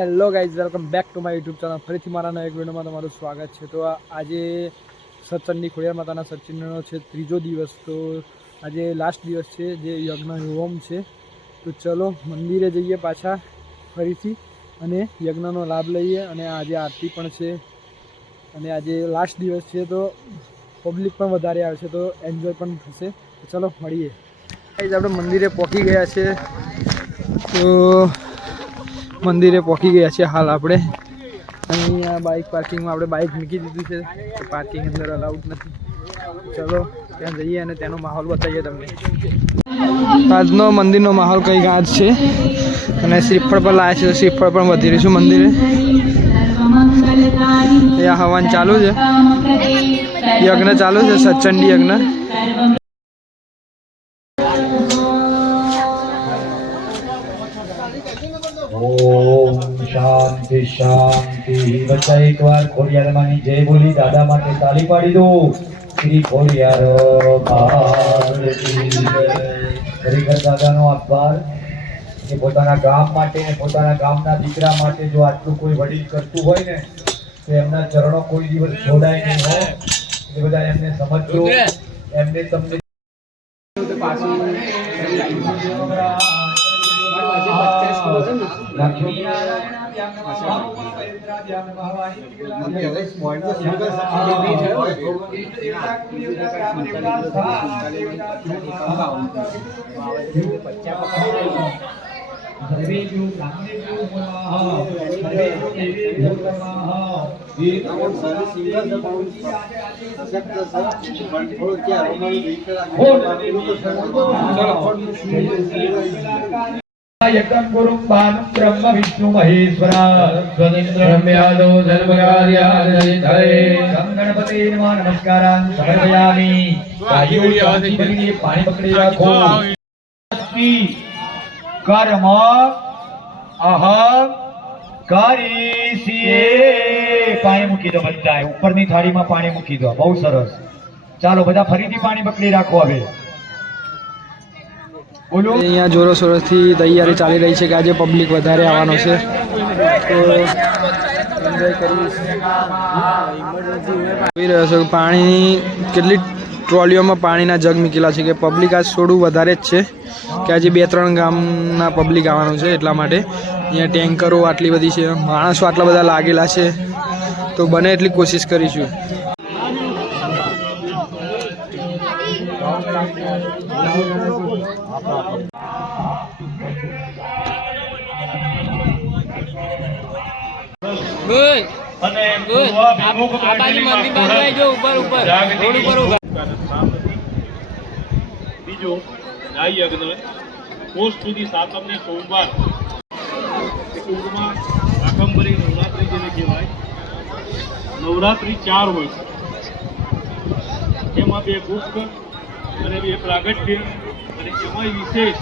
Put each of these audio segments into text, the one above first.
Hello guys, welcome back to my YouTube channel. ફરીથી મારા નવા એક વિડીયોમાં તમારું સ્વાગત છે. તો આજે સત્સંગની ખોડિયાર માતાના સત્સંગનો છે ત્રીજો દિવસ. તો આજે લાસ્ટ દિવસ છે જે યજ્ઞ હોમ છે. તો ચલો મંદિરે જઈએ પાછા ફરીથી અને યજ્ઞનો લાભ લઈએ. અને આજે આરતી પણ છે અને આજે લાસ્ટ દિવસ છે તો પબ્લિક પણ વધારે આવશે તો એન્જોય પણ થશે. તો ચલો મળીએ. ગાઈઝ આપણે મંદિરે પહોંચી ગયા છે. તો મંદિરે પહોંચી ગયા છે હાલ આપણે. અહીંયા બાઇક પાર્કિંગમાં આપણે બાઇક મૂકી દીધું છે. પાર્કિંગ અંદર અલાઉડ નથી. ચલો ત્યાં જઈએ અને તેનો માહોલ બતાવીએ તમને. આજનો મંદિરનો માહોલ કંઈક આ જ છે. અને શ્રીફળ પણ લાવે છે. શ્રીફળ પણ વધી રહીશું મંદિરે. ત્યાં હવન ચાલુ છે, યજ્ઞ ચાલુ છે, સત્સંડી યજ્ઞ. ઓમ શાંતિ શાંતિ. બચ્ચા એકવાર ખોડિયાર માની જય બોલી દાદા માટે તાળી પાડી દો. શ્રી ખોડિયાર ખરેખર દાદાનો આભાર કે પોતાના ગામ માટે ને પોતાના ગામના દીકરા માટે જો આટલું કોઈ વડીલ કરતું હોય ને તો એમના ચરણો કોઈ દિવસ છોડાય નહીં હોય. એ બધા એમને સમજજો, એમને તમને यज्ञं गुरुं भानुं ब्रह्म विष्णु महेश्वरा ब्रह्मयादो सर्वकार्याधरे गणपते नमः नमस्कारान् समर्पयामि. पानी पकड़े रखो. कर्म अहम કરીશીએ. પાણી મૂકી દો બધા. ઉપરની થાળીમાં પાણી મૂકી દો. બહુ સરસ. ચાલો બધા ફરીથી પાણી પકડી રાખો. હવે અહીંયા જોરો શોરોથી તૈયારી ચાલી રહી છે કે આજે પબ્લિક વધારે આવવાનો છે. તો એન્જોય કરીશ. પાણીની કેટલી ટ્રોલીઓમાં પાણીના જગ મૂકેલા છે કે પબ્લિક આજ થોડું વધારે જ છે કે આજે 2-3 ગામના પબ્લિક આવવાનું છે એટલા માટે. અહીંયા ટેન્કરો આટલી બધી છે, માણસો આટલા બધા લાગેલા છે. તો બને એટલી કોશિશ કરીશું. બીજો ન્યાય યજ્ઞ પોષ સુધી સાતમને સોમવાર ટૂંકમાં આખંબરી નવરાત્રી જેને કહેવાય. નવરાત્રી 4 હોય છે. એમાં 2 ગુપ્ત અને 2 પ્રાગટ્ય અને એમાં વિશેષ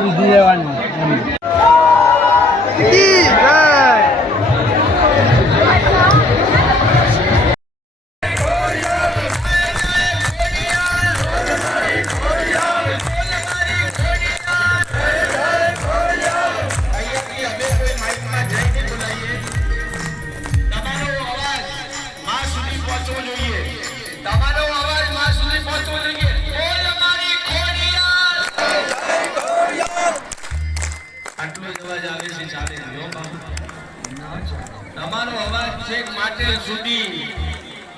માં વિધિ લેવાની. તમારો અવાજ છેક માટેલ સુધી,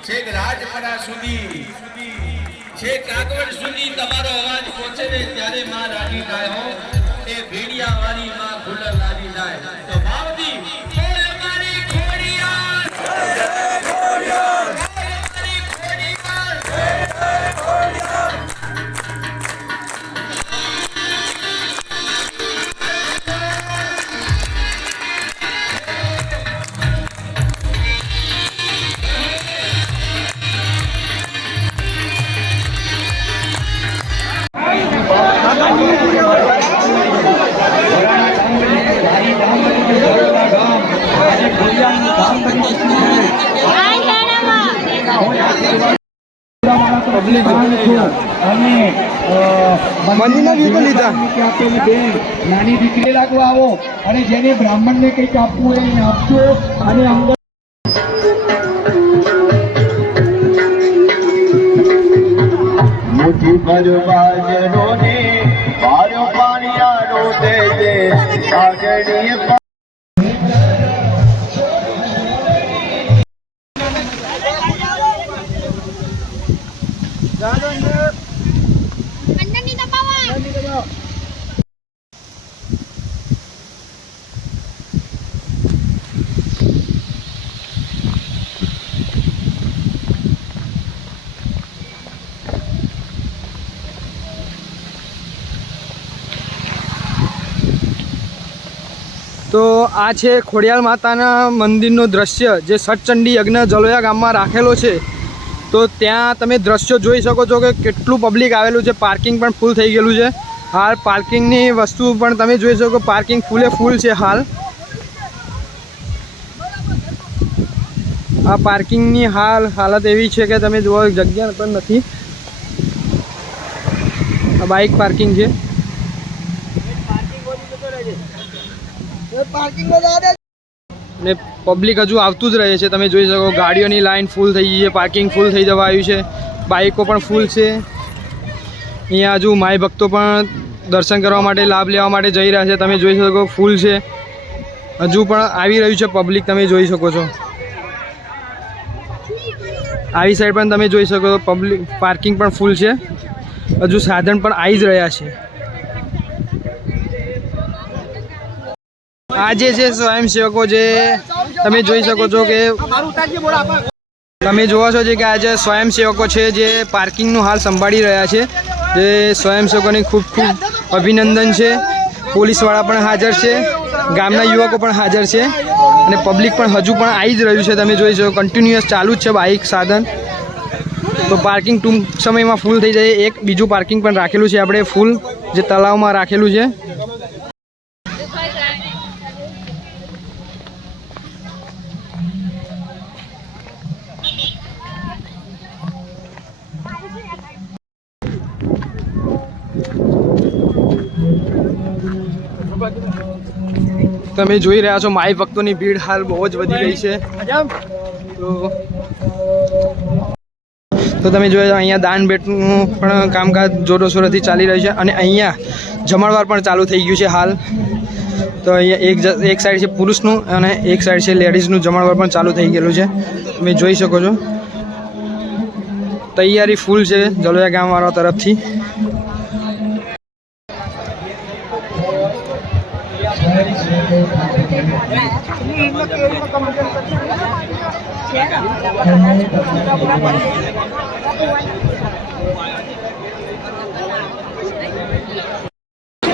છેક રાજપરા સુધી, છેક કાગવડ સુધી તમારો અવાજ પહોંચે ને ત્યારે માં રાજી થાય હો. એ ભેડિયા વાળી માં ગુલર લાગી જાય તો ભાવથી બોલ મારી ખોડિયાર, મારી ખોડિયાર. નાની દીકરી લાગવા આવો અને જેને બ્રાહ્મણને કંઈક આપવું હોય એને આપજો અને અંદર મુઠ્ઠી ભર બાજરો ને બારો પાણીયારો દેજે આગળીએ તો આ છે ખોડિયાર માતાના મંદિરનો દ્રશ્ય જે સતચંડી યજ્ઞ જલોયા ગામમાં રાખેલો છે. તો ત્યાં તમે દ્રશ્યો જોઈ શકો છો કે કેટલું પબ્લિક આવેલું છે. પાર્કિંગ પણ ફૂલ થઈ ગયેલું છે. હાલ પાર્કિંગની વસ્તુ પણ તમે જોઈ શકો, પાર્કિંગ ફૂલે ફૂલ છે હાલ. આ પાર્કિંગની હાલત એવી છે કે તમે જુઓ જગ્યા પણ નથી. આ બાઇક પાર્કિંગ છે. ને પબ્લિક હજુ આવતું જ રહે છે. તમે જોઈ શકો ગાડીઓની લાઈન ફૂલ થઈ ગઈ છે, પાર્કિંગ ફૂલ થઈ જવા આવ્યું છે, બાઇકો પણ ફૂલ છે. અહીંયા હજુ માય ભક્તો પણ દર્શન કરવા માટે લાભ લેવા માટે જઈ રહ્યા છે. તમે જોઈ શકો ફૂલ છે, હજુ પણ આવી રહ્યું છે પબ્લિક. તમે જોઈ શકો છો આવી સાઈડ પણ તમે જોઈ શકો પબ્લિક પાર્કિંગ પણ ફૂલ છે. હજુ સાધન પણ આવી જ રહ્યા છે. આ જે છે સ્વયંસેવકો જે તમે જોઈ શકો છો કે તમે જોવો છો કે આજે સ્વયંસેવકો છે જે પાર્કિંગનું હાલ સંભાળી રહ્યા છે. જે સ્વયંસેવકોની ખૂબ ખૂબ અભિનંદન છે. પોલીસવાળા પણ હાજર છે, ગામના યુવકો પણ હાજર છે અને પબ્લિક પણ હજુ પણ આવી જ રહ્યું છે. તમે જોઈ શકો કન્ટિન્યુઅસ ચાલુ જ છે બાઇક સાધન. તો પાર્કિંગ ટૂંક સમયમાં ફૂલ થઈ જાય. એક બીજું પાર્કિંગ પણ રાખેલું છે આપણે ફૂલ, જે તળાવમાં રાખેલું છે. તમે જોઈ રહ્યા છો માઈ ભક્તોની ભીડ હાલ બહુ જ વધી ગઈ છે. તો તમે જોઈ અહીંયા દાન ભેટનું પણ કામકાજ જોરોશોરથી ચાલી રહ્યું છે અને અહીંયા જમણવાર પણ ચાલુ થઈ ગયું છે હાલ. તો અહીંયા એક સાઈડ છે પુરુષનું અને એક સાઈડ છે લેડીઝનું જમણવાર પણ ચાલુ થઈ ગયેલું છે. તમે જોઈ શકો છો તૈયારી ફૂલ છે જલોયા ગામવાળા તરફથી.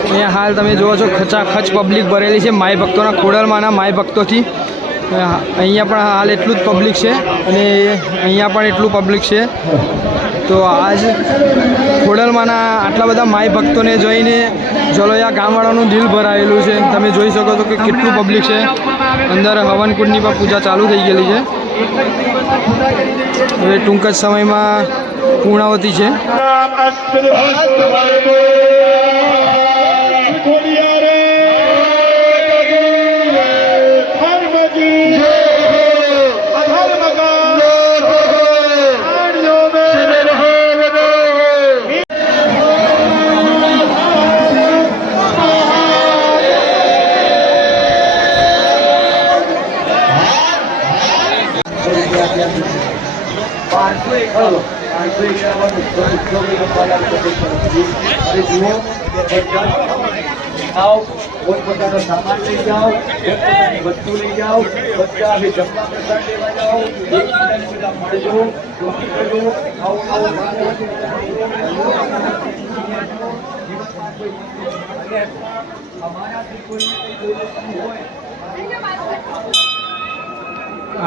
અહીંયા હાલ તમે જુઓ છો ખચાખચ પબ્લિક ભરેલી છે માય ભક્તોના ખોડલમાંના માય ભક્તોથી. અહીંયા પણ હાલ એટલું જ પબ્લિક છે અને અહીંયા પણ એટલું પબ્લિક છે. તો આજ ખોડલમાંના આટલા બધા માય ભક્તોને જોઈને જલોયા ગામવાળાનું દિલ ભરાયેલું છે. તમે જોઈ શકો છો કે કેટલું પબ્લિક છે. અંદર હવનકુંડની પણ પૂજા ચાલુ થઈ ગયેલી છે. હવે ટૂંક જ સમયમાં પૂર્ણાવતી છે. પોતપોતાનો સામાન લઈ જાઓ, પોતપોતાની વસ્તુ લઈ જાઓ, બધા હવે જમવા પ્રસાદ લેવા જાઓ, એકબીજાને બધા મળજો, જોકી કરજો, આવું અમારાથી કોઈને કંઈ હોય.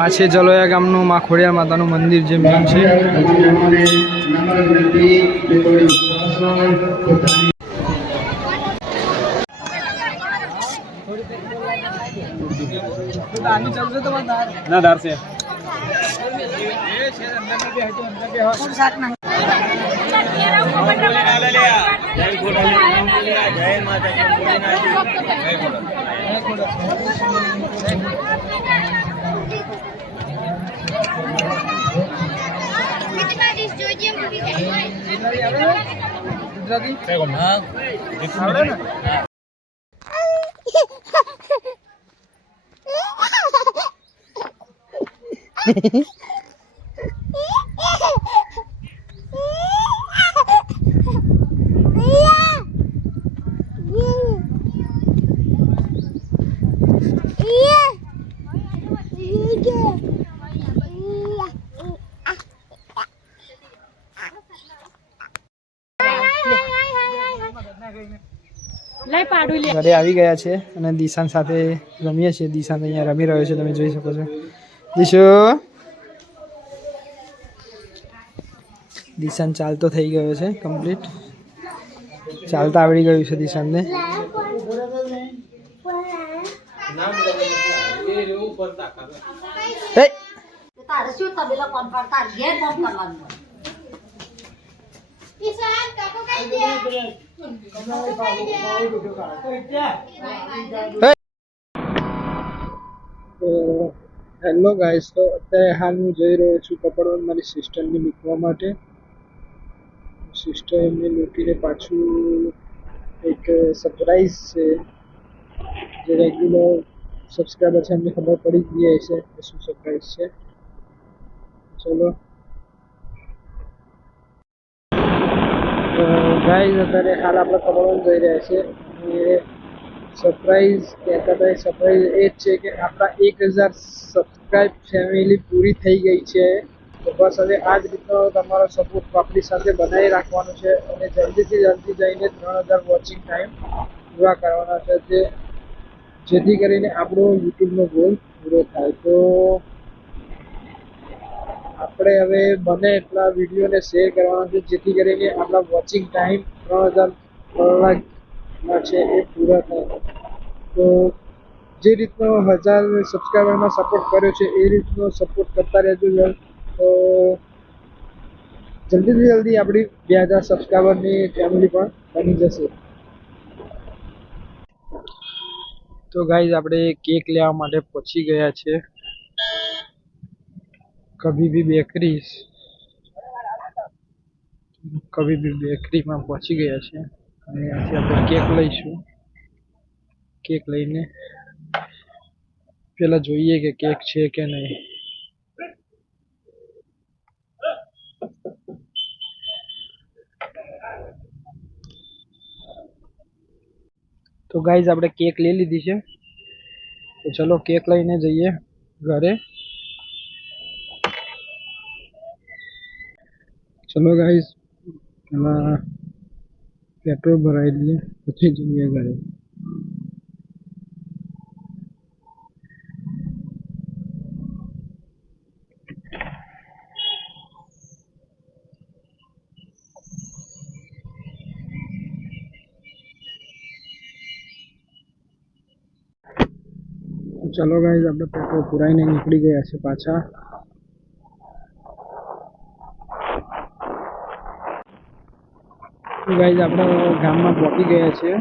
આ છે જલોયા ગામનું માં ખોડિયાર માતાનું મંદિર જે મેન છે. ના ધાર છે ઘરે આવી ગયા છે અને દિશાન સાથે રમીએ છીએ. દિશાન અહીંયા રમી રહ્યો છે, તમે જોઈ શકો છો. દિશાન ચાલતો થઈ ગયો છે કમ્પ્લીટ. ચાલતા આવડી ગયું છે દિશાનને. તારે શું તબેલા કોણ પાડતા ઘેર કોણ કરવાનું હેલો ગાઈસ, તો અત્યારે હાલ હું જઈ રહ્યો છું કપડવંજ મારી સિસ્ટરને મૂકવા માટે. સિસ્ટર એમને મૂકીને પાછું એક સરપ્રાઈઝ છે જે રેગ્યુલર સબસ્ક્રાઈબર છે એમને ખબર પડી જ ગઈ હશે કે શું સરપ્રાઈઝ છે. ચલો ગાઈસ, અત્યારે હાલ આપણે કપડવંજ જઈ રહ્યા છે. એ સરપ્રાઈઝ કહેતા હતા. સરપ્રાઈઝ એ જ છે કે આપણા 1000 સબસ્ક્રાઈબ ફેમિલી પૂરી થઈ ગઈ છે. તો બસ હવે આ જ રીતનો તમારો સપોર્ટ આપણી સાથે બનાવી રાખવાનો છે અને જલ્દીથી જલ્દી જઈને 3000 વોચિંગ ટાઈમ પૂરા કરવાના છે, જેથી કરીને આપણો યુટ્યુબનો ગોલ પૂરો થાય. તો આપણે હવે બને એટલા વિડીયોને શેર કરવાના છે, જેથી કરીને આપણા વોચિંગ ટાઈમ 3000 કલાકના છે એ પૂરા થાય. તો જે રીતનો 1000 સબસ્ક્રાઈબરમાં સપોર્ટ કર્યો છે એ રીતનો સપોર્ટ કરતા રહેજો. તો જલ્દીથી જલ્દી આપણી 2000 સબસ્ક્રાઈબરની ફેમિલી પણ બની જશે. તો ગાઈઝ, આપણે કેક લેવા માટે પહોંચી ગયા છે કભી ભી બેકરીમાં પહોંચી ગયા છે અને અહીંયાથી આપણે કેક લઈશું. કેક લઈને પેલા જોઈએ કે કેક છે કે નહીં. તો ગાઈઝ, આપણે કેક લઈ લીધી છે. તો ચલો કેક લઈને જઈએ ઘરે. ચલો ગાઈઝ, એમાં પેટ્રોલ ભરાઈ દઈએ પછી જઈએ ઘરે. ચલો ગાઈઝ આપણે પેટ્રોલ પુરાઈને નીકળી ગયા છે પાછા. તો ગાઈઝ આપણે ગામમાં પહોંચી ગયા છીએ.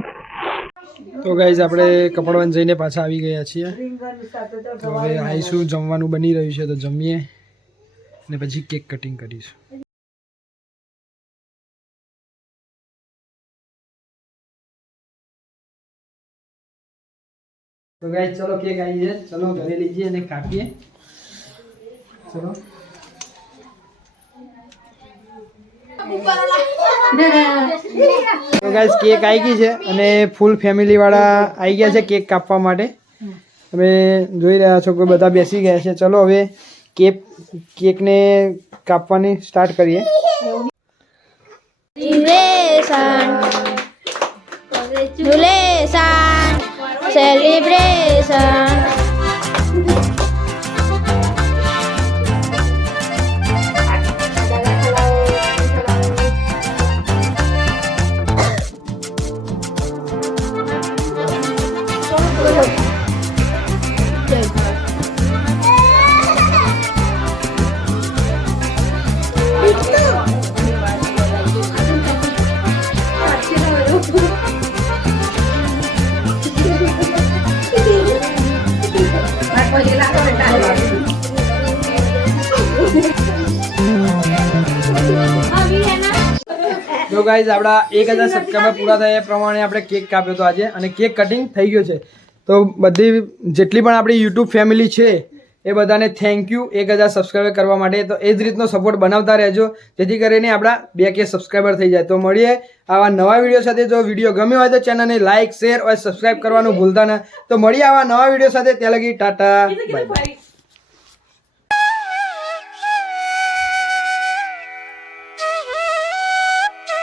તો ગાઈઝ આપણે કપડવંજ જઈને પાછા આવી ગયા છીએ. તો હવે આવીશું, જમવાનું બની રહ્યું છે તો જમીએ ને પછી કેક કટિંગ કરીશું. તો ગાઈઝ ચલો કેક આવી છે, ચલો ઘરે લઈ જઈએ અને કાપીએ. ચલો તો ગાઈઝ કેક આવી ગઈ છે અને ફૂલ ફેમિલી વાળા આવી ગયા છે કેક કાપવા માટે. તમે જોઈ રહ્યા છો કે બધા બેસી ગયા છે. ચલો હવે કેકને કાપવાની સ્ટાર્ટ કરીએ. તો ગાઈઝ આપણા 1000 સબસ્ક્રાઈબર પૂરા થયા એ પ્રમાણે આપણે કેક કાપ્યો હતો આજે અને કેક કટિંગ થઈ ગયો છે. તો બધી જેટલી પણ આપણી યુટ્યુબ ફેમિલી છે એ બધાને થેન્ક યુ 1000 સબસ્ક્રાઈબર કરવા માટે. તો એ જ રીતનો સપોર્ટ બનાવતા રહેજો જેથી કરીને આપણા 2K સબસ્ક્રાઈબર થઈ જાય. તો મળીએ આવા નવા વિડીયો સાથે. જો વિડીયો ગમ્યો હોય તો ચેનલને લાઇક, શેર અને સબસ્ક્રાઈબ કરવાનું ભૂલતા ના. તો મળીએ આવા નવા વિડીયો સાથે. ત્યાં લગી ટાટા, બાય.